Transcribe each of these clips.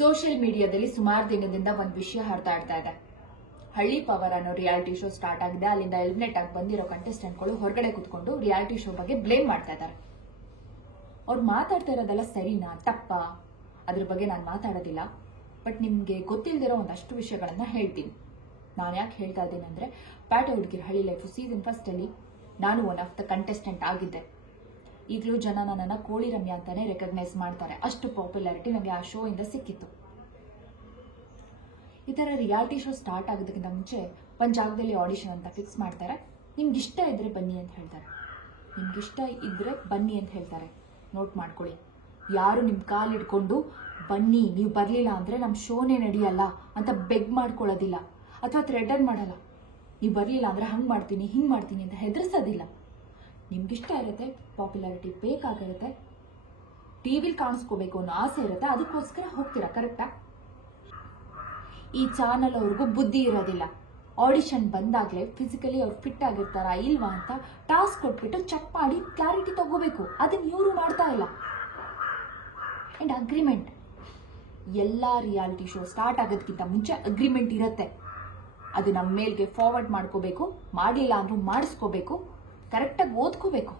Social ಮೀಡಿಯಾದಲ್ಲಿ ಸುಮಾರು ದಿನದಿಂದ ಒಂದು ವಿಷಯ ಹರಿದಾಡ್ತಾ ಇದೆ. ಹಳ್ಳಿ ಪವರ್ ಅನ್ನೋ ರಿಯಾಲಿಟಿ ಶೋ ಸ್ಟಾರ್ಟ್ ಆಗಿದೆ. ಅಲ್ಲಿಂದ ಎಲಿಮಿನೇಟ್ ಆಗಿ ಬಂದಿರೋ ಕಂಟೆಸ್ಟೆಂಟ್ಗಳು ಹೊರಗಡೆ ಕೂತ್ಕೊಂಡು ರಿಯಾಲಿಟಿ ಶೋ ಬಗ್ಗೆ ಬ್ಲೇಮ್ ಮಾಡ್ತಾ ಇದ್ದಾರೆ. ಅವ್ರು ಮಾತಾಡ್ತಾ ಇರೋದೆಲ್ಲ ಸರಿನಾ ತಪ್ಪಾ ಅದ್ರ ಬಗ್ಗೆ ನಾನು ಮಾತಾಡೋದಿಲ್ಲ. ಬಟ್ ನಿಮ್ಗೆ ಗೊತ್ತಿಲ್ಲದಿರೋ ಒಂದಷ್ಟು ವಿಷಯಗಳನ್ನ ಹೇಳ್ತೀನಿ. ನಾನು ಯಾಕೆ ಹೇಳ್ತಾ ಇದ್ದೀನಿ ಅಂದ್ರೆ, ಪ್ಯಾಟೆ ಹುಡುಗಿರ ಹಳ್ಳಿ ಲೈಫ್ ಸೀಸನ್ 1 ಅಲ್ಲಿ ನಾನು ಒನ್ ಆಫ್ ದ ಕಂಟೆಸ್ಟೆಂಟ್ ಆಗಿದ್ದೆ. ಈಗಲೂ ಜನ ನನ್ನನ್ನು ಕೋಳಿ ರಮ್ಯಾ ಅಂತಾನೆ ರೆಕಗ್ನೈಸ್ ಮಾಡ್ತಾರೆ. ಅಷ್ಟು ಪಾಪ್ಯುಲಾರಿಟಿ ನನಗೆ ಆ ಶೋ ಇಂದ ಸಿಕ್ಕಿತ್ತು. ಈ ತರ ರಿಯಾಲಿಟಿ ಶೋ ಸ್ಟಾರ್ಟ್ ಆಗೋದಕ್ಕಿಂತ ಮುಂಚೆ ಒಂದು ಜಾಗದಲ್ಲಿ ಆಡಿಷನ್ ಅಂತ ಫಿಕ್ಸ್ ಮಾಡ್ತಾರೆ. ನಿಮ್ಗೆ ಇಷ್ಟ ಇದ್ರೆ ಬನ್ನಿ ಅಂತ ಹೇಳ್ತಾರೆ. ನಿಮ್ಗೆ ಇಷ್ಟ ಇದ್ರೆ ಬನ್ನಿ ಅಂತ ಹೇಳ್ತಾರೆ. ನೋಟ್ ಮಾಡ್ಕೊಳ್ಳಿ, ಯಾರು ನಿಮ್ ಕಾಲ್ ಹಿಡ್ಕೊಂಡು ಬನ್ನಿ ನೀವು ಬರ್ಲಿಲ್ಲ ಅಂದ್ರೆ ನಮ್ ಶೋನೇ ನಡೆಯಲ್ಲ ಅಂತ ಬೆಗ್ ಮಾಡ್ಕೊಳ್ಳೋದಿಲ್ಲ ಅಥವಾ ಥ್ರೆಟನ್ ಮಾಡಲ್ಲ. ನೀವು ಬರ್ಲಿಲ್ಲ ಅಂದ್ರೆ ಹಂಗ್ ಮಾಡ್ತೀನಿ ಹಿಂಗ್ ಮಾಡ್ತೀನಿ ಅಂತ ಹೆದರ್ಸೋದಿಲ್ಲ. ನಿಮ್ಗಿಷ್ಟ ಇರುತ್ತೆ, ಪಾಪ್ಯುಲಾರಿಟಿ ಬೇಕಾಗಿರುತ್ತೆ, ಟಿವಿಲಿ ಕಾಣಿಸ್ಕೋಬೇಕು ಅನ್ನೋ ಆಸೆ ಇರುತ್ತೆ, ಅದಕ್ಕೋಸ್ಕರ ಹೋಗ್ತೀರಾ. ಕರೆಕ್ಟಾ? ಈ ಚಾನಲ್ ಅವ್ರಿಗೂ ಬುದ್ಧಿ ಇರೋದಿಲ್ಲ. ಆಡಿಷನ್ ಬಂದಾಗ್ಲೇ ಫಿಸಿಕಲಿ ಅವ್ರು ಫಿಟ್ ಆಗಿರ್ತಾರಾ ಇಲ್ವಾ ಅಂತ ಟಾಸ್ಕ್ ಕೊಟ್ಬಿಟ್ಟು ಚೆಕ್ ಮಾಡಿ ಕ್ಲಾರಿಟಿ ತಗೋಬೇಕು. ಅದನ್ನ ಇವರು ಮಾಡ್ತಾ ಇಲ್ಲ. ಅಂಡ್ ಅಗ್ರಿಮೆಂಟ್, ಎಲ್ಲಾ ರಿಯಾಲಿಟಿ ಶೋ ಸ್ಟಾರ್ಟ್ ಆಗೋದಕ್ಕಿಂತ ಮುಂಚೆ ಅಗ್ರಿಮೆಂಟ್ ಇರುತ್ತೆ. ಅದು ನಮ್ಮ ಮೇಲ್ಗೆ ಫಾರ್ವರ್ಡ್ ಮಾಡ್ಕೋಬೇಕು. ಮಾಡಿಲ್ಲ ಅಂದ್ರೂ ಮಾಡಿಸ್ಕೋಬೇಕು. ಕರೆಕ್ಟಾಗಿ ಓದ್ಕೋಬೇಕು.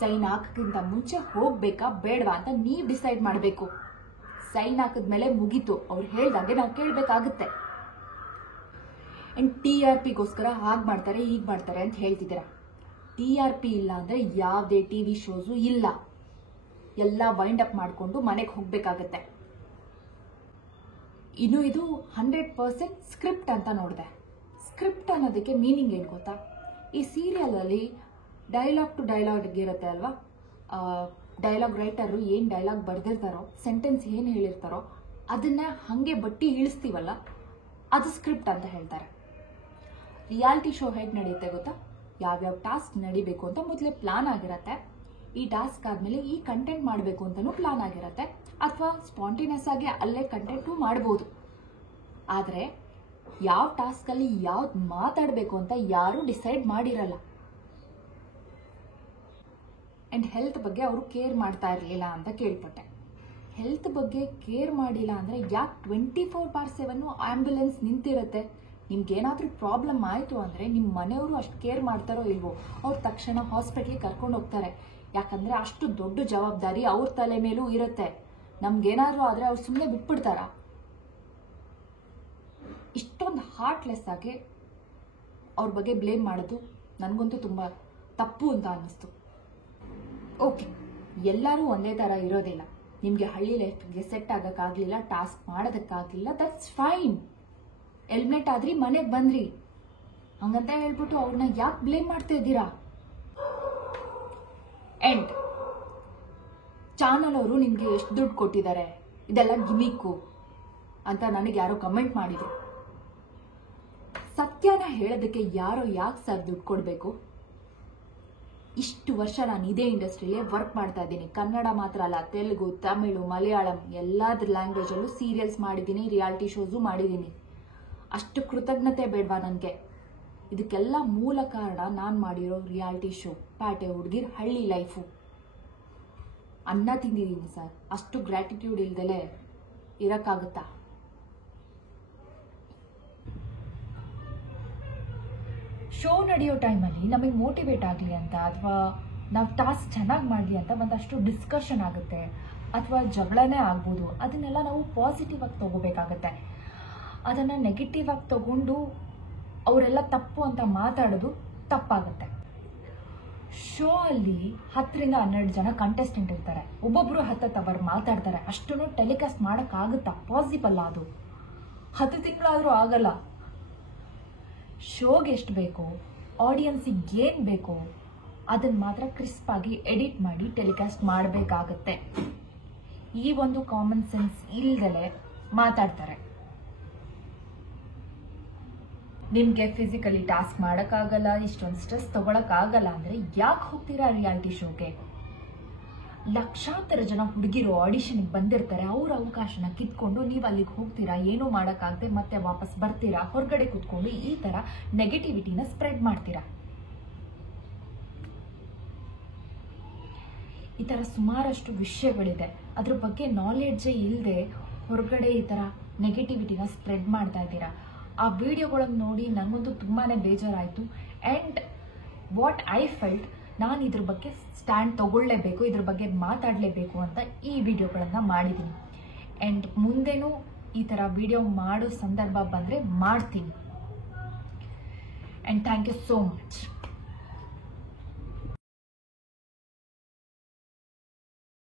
ಸೈನ್ ಹಾಕಕ್ಕಿಂತ ಮುಂಚೆ ಹೋಗ್ಬೇಕಾ ಬೇಡವಾ ಅಂತ ನೀವು ಡಿಸೈಡ್ ಮಾಡಬೇಕು. ಸೈನ್ ಹಾಕಿದ್ಮೇಲೆ ಮುಗೀತು. ಅವ್ರು ಹೇಳ್ದಾಗೆ ನಾವು ಕೇಳಬೇಕಾಗುತ್ತೆ. ಅಂಡ್ TRPಗೋಸ್ಕರ ಹಾಗೆ ಮಾಡ್ತಾರೆ ಹೀಗೆ ಮಾಡ್ತಾರೆ ಅಂತ ಹೇಳ್ತಿದ್ದೀರಾ. TRP ಇಲ್ಲ ಅಂದ್ರೆ ಯಾವುದೇ ಟಿವಿ ಶೋಸು ಇಲ್ಲ. ಎಲ್ಲ ವೈಂಡ್ ಅಪ್ ಮಾಡಿಕೊಂಡು ಮನೆಗೆ ಹೋಗ್ಬೇಕಾಗತ್ತೆ. ಇನ್ನು ಇದು 100% ಸ್ಕ್ರಿಪ್ಟ್ ಅಂತ ನೋಡಿದೆ. ಸ್ಕ್ರಿಪ್ಟ್ ಅನ್ನೋದಕ್ಕೆ ಮೀನಿಂಗ್ ಏನು ಗೊತ್ತಾ? ಈ ಸೀರಿಯಲ್ ಅಲ್ಲಿ ಡೈಲಾಗ್ ಟು ಡೈಲಾಗ್ ಇರುತ್ತೆ ಅಲ್ವಾ? ಡೈಲಾಗ್ ರೈಟರು ಏನ್ ಡೈಲಾಗ್ ಬರ್ದಿರ್ತಾರೋ, ಸೆಂಟೆನ್ಸ್ ಏನ್ ಹೇಳಿರ್ತಾರೋ ಅದನ್ನ ಹಂಗೆ ಬಟ್ಟಿ ಇಳಿಸ್ತೀವಲ್ಲ, ಅದು ಸ್ಕ್ರಿಪ್ಟ್ ಅಂತ ಹೇಳ್ತಾರೆ. ರಿಯಾಲಿಟಿ ಶೋ ಹೇಗೆ ನಡೆಯುತ್ತೆ ಗೊತ್ತಾ? ಯಾವ್ಯಾವ ಟಾಸ್ಕ್ ನಡಿಬೇಕು ಅಂತ ಮೊದಲೇ ಪ್ಲಾನ್ ಆಗಿರತ್ತೆ. ಈ ಟಾಸ್ಕ್ ಆದ್ಮೇಲೆ ಈ ಕಂಟೆಂಟ್ ಮಾಡಬೇಕು ಅಂತಾನೂ ಪ್ಲಾನ್ ಆಗಿರತ್ತೆ. ಅಥವಾ ಸ್ಪಾಂಟೇನಿಯಸ್ ಆಗಿ ಅಲ್ಲೇ ಕಂಟೆಂಟು ಮಾಡಬಹುದು. ಆದ್ರೆ ಯಾವ ಟಾಸ್ಕ್ ಅಲ್ಲಿ ಯಾವ್ದು ಮಾತಾಡಬೇಕು ಅಂತ ಯಾರು ಡಿಸೈಡ್ ಮಾಡಿರಲ್ಲ. ಅಂಡ್ ಹೆಲ್ತ್ ಬಗ್ಗೆ ಅವರು ಕೇರ್ ಮಾಡ್ತಾ ಇರಲಿಲ್ಲ ಅಂತ ಕೇಳ್ಪಟ್ಟೆ. ಹೆಲ್ತ್ ಬಗ್ಗೆ ಕೇರ್ ಮಾಡಿಲ್ಲ ಅಂದ್ರೆ ಯಾಕೆ 24/7 ಆಂಬ್ಯುಲೆನ್ಸ್ ನಿಂತಿರುತ್ತೆ? ನಿಮ್ಗೆ ಏನಾದ್ರೂ ಪ್ರಾಬ್ಲಮ್ ಆಯ್ತು ಅಂದ್ರೆ ನಿಮ್ ಮನೆಯವರು ಅಷ್ಟು ಕೇರ್ ಮಾಡ್ತಾರೋ ಇಲ್ವೋ, ಅವ್ರು ತಕ್ಷಣ ಹಾಸ್ಪಿಟ್ಲಿಗೆ ಕರ್ಕೊಂಡು ಹೋಗ್ತಾರೆ. ಯಾಕಂದ್ರೆ ಅಷ್ಟು ದೊಡ್ಡ ಜವಾಬ್ದಾರಿ ಅವ್ರ ತಲೆ ಮೇಲೂ ಇರುತ್ತೆ. ನಮ್ಗೇನಾದ್ರೂ ಆದ್ರೆ ಅವ್ರು ಸುಮ್ಮನೆ ಬಿಟ್ಬಿಡ್ತಾರ? ಇಷ್ಟೊಂದು ಹಾರ್ಟ್ಲೆಸ್ ಆಗಿ ಅವ್ರ ಬಗ್ಗೆ ಬ್ಲೇಮ್ ಮಾಡೋದು ನನಗಂತೂ ತುಂಬಾ ತಪ್ಪು ಅಂತ ಅನ್ನಿಸ್ತು. ಓಕೆ, ಎಲ್ಲರೂ ಒಂದೇ ತರ ಇರೋದಿಲ್ಲ. ನಿಮ್ಗೆ ಹಳ್ಳಿ ಲೈಫ್ಗೆ ಸೆಟ್ ಆಗಕ್ಕಾಗ್ಲಿಲ್ಲ, ಟಾಸ್ಕ್ ಮಾಡೋದಕ್ಕಾಗ್ಲಿಲ್ಲ, ದಟ್ಸ್ ಫೈನ್. ಎಲಿಮಿನೇಟ್ ಆದ್ರಿ, ಮನೆಗೆ ಬಂದ್ರಿ, ಹಂಗಂತ ಹೇಳ್ಬಿಟ್ಟು ಅವ್ರನ್ನ ಯಾಕೆ ಬ್ಲೇಮ್ ಮಾಡ್ತಾ ಇದ್ದೀರಾ? ಅಂಡ್ ಚಾನಲ್ ಅವರು ನಿಮ್ಗೆ ಎಷ್ಟು ದುಡ್ಡು ಕೊಟ್ಟಿದ್ದಾರೆ, ಇದೆಲ್ಲ ಗಿಮಿಕ್ಕು ಅಂತ ನನಗೆ ಯಾರೋ ಕಮೆಂಟ್ ಮಾಡಿದ್ರು. ಸತ್ಯನ ಹೇಳೋದಕ್ಕೆ ಯಾರೋ ಯಾಕೆ ಸರ್ ದುಡ್ಡು ಕೊಡಬೇಕು? ಇಷ್ಟು ವರ್ಷ ನಾನು ಇದೇ ಇಂಡಸ್ಟ್ರಿಯಲ್ಲೇ ವರ್ಕ್ ಮಾಡ್ತಾ ಇದ್ದೀನಿ. ಕನ್ನಡ ಮಾತ್ರ ಅಲ್ಲ, ತೆಲುಗು, ತಮಿಳು, ಮಲಯಾಳಂ ಎಲ್ಲಾದ್ರ ಲ್ಯಾಂಗ್ವೇಜ್ ಅಲ್ಲೂ ಸೀರಿಯಲ್ಸ್ ಮಾಡಿದ್ದೀನಿ, ರಿಯಾಲಿಟಿ ಶೋಸು ಮಾಡಿದ್ದೀನಿ. ಅಷ್ಟು ಕೃತಜ್ಞತೆ ಬೇಡವಾ ನನಗೆ? ಇದಕ್ಕೆಲ್ಲ ಮೂಲ ಕಾರಣ ನಾನು ಮಾಡಿರೋ ರಿಯಾಲಿಟಿ ಶೋ ಪ್ಯಾಟೆ ಹುಡುಗಿರ್ ಹಳ್ಳಿ ಲೈಫು. ಅನ್ನ ತಿಂದಿದ್ದೀನಿ ಸರ್, ಅಷ್ಟು ಗ್ರ್ಯಾಟಿಟ್ಯೂಡ್ ಇಲ್ದಲೆ ಇರಕ್ಕಾಗುತ್ತಾ? ಶೋ ನಡೆಯೋ ಟೈಮಲ್ಲಿ ನಮಗೆ ಮೋಟಿವೇಟ್ ಆಗಲಿ ಅಂತ ಅಥವಾ ನಾವು ಟಾಸ್ಕ್ ಚೆನ್ನಾಗಿ ಮಾಡಲಿ ಅಂತ ಒಂದಷ್ಟು ಡಿಸ್ಕಷನ್ ಆಗುತ್ತೆ ಅಥವಾ ಜಗಳನೇ ಆಗ್ಬೋದು. ಅದನ್ನೆಲ್ಲ ನಾವು ಪಾಸಿಟಿವ್ ಆಗಿ ತಗೋಬೇಕಾಗತ್ತೆ. ಅದನ್ನು ನೆಗೆಟಿವ್ ಆಗಿ ತಗೊಂಡು ಅವರೆಲ್ಲ ತಪ್ಪು ಅಂತ ಮಾತಾಡೋದು ತಪ್ಪಾಗುತ್ತೆ. ಶೋ ಅಲ್ಲಿ 10ರಿಂದ 12 ಜನ ಕಂಟೆಸ್ಟೆಂಟ್ ಇರ್ತಾರೆ. ಒಬ್ಬೊಬ್ರು 10 ಅವರ್ ಮಾತಾಡ್ತಾರೆ. ಅಷ್ಟನ್ನು ಟೆಲಿಕಾಸ್ಟ್ ಮಾಡೋಕ್ಕಾಗುತ್ತಾ? ಪಾಸಿಬಲ್ ಅದು 10 ತಿಂಗಳಾದ್ರೂ ಆಗಲ್ಲ. ಶೋಗೆ ಎಷ್ಟು ಬೇಕೋ, ಆಡಿಯನ್ಸಿಗೆ ಏನ್ ಬೇಕೋ ಅದನ್ನ ಮಾತ್ರ ಕ್ರಿಸ್ಪ್ ಆಗಿ ಎಡಿಟ್ ಮಾಡಿ ಟೆಲಿಕಾಸ್ಟ್ ಮಾಡಬೇಕಾಗತ್ತೆ. ಈ ಒಂದು ಕಾಮನ್ ಸೆನ್ಸ್ ಇಲ್ದಲೆ ಮಾತಾಡ್ತಾರೆ. ನಿಮ್ಗೆ ಫಿಸಿಕಲಿ ಟಾಸ್ಕ್ ಮಾಡೋಕ್ಕಾಗಲ್ಲ, ಇಷ್ಟೊಂದು ಸ್ಟ್ರೆಸ್ ತಗೊಳಕ್ಕಾಗಲ್ಲ ಅಂದ್ರೆ ಯಾಕೆ ಹೋಗ್ತೀರಾ ರಿಯಾಲಿಟಿ ಶೋಗೆ? ಲಕ್ಷಾಂತರ ಜನ ಹುಡುಗಿರು ಆಡಿಷನ್ಗೆ ಬಂದಿರ್ತಾರೆ. ಅವ್ರ ಅವಕಾಶನ ಕಿತ್ಕೊಂಡು ನೀವು ಅಲ್ಲಿಗೆ ಹೋಗ್ತೀರಾ, ಏನೂ ಮಾಡೋಕ್ಕಾಗದೆ ಮತ್ತೆ ವಾಪಸ್ ಬರ್ತೀರಾ, ಹೊರಗಡೆ ಕೂತ್ಕೊಂಡು ಈ ತರ ನೆಗೆಟಿವಿಟಿನ ಸ್ಪ್ರೆಡ್ ಮಾಡ್ತೀರಾ. ಈ ಥರ ಸುಮಾರಷ್ಟು ವಿಷಯಗಳಿದೆ. ಅದ್ರ ಬಗ್ಗೆ ನಾಲೆಡ್ಜೇ ಇಲ್ಲದೆ ಹೊರಗಡೆ ಈ ಥರ ನೆಗೆಟಿವಿಟಿನ ಸ್ಪ್ರೆಡ್ ಮಾಡ್ತಾ ಇದ್ದೀರಾ. ಆ ವಿಡಿಯೋಗಳನ್ನು ನೋಡಿ ನನಗಂತೂ ತುಂಬಾ ಬೇಜಾರಾಯಿತು. ಆ್ಯಂಡ್ ವಾಟ್ ಐ ಫೆಲ್ಟ್, ನಾನು ಇದ್ರ ಬಗ್ಗೆ ಸ್ಟ್ಯಾಂಡ್ ತಗೊಳ್ಳೇಬೇಕು, ಇದ್ರ ಬಗ್ಗೆ ಮಾತಾಡಲೇಬೇಕು ಅಂತ ಈ ವಿಡಿಯೋಗಳನ್ನು ಮಾಡಿದ್ದೀನಿ. ಆ್ಯಂಡ್ ಮುಂದೆನೂ ಈ ಥರ ವಿಡಿಯೋ ಮಾಡೋ ಸಂದರ್ಭ ಬಂದರೆ ಮಾಡ್ತೀನಿ. And thank you so much.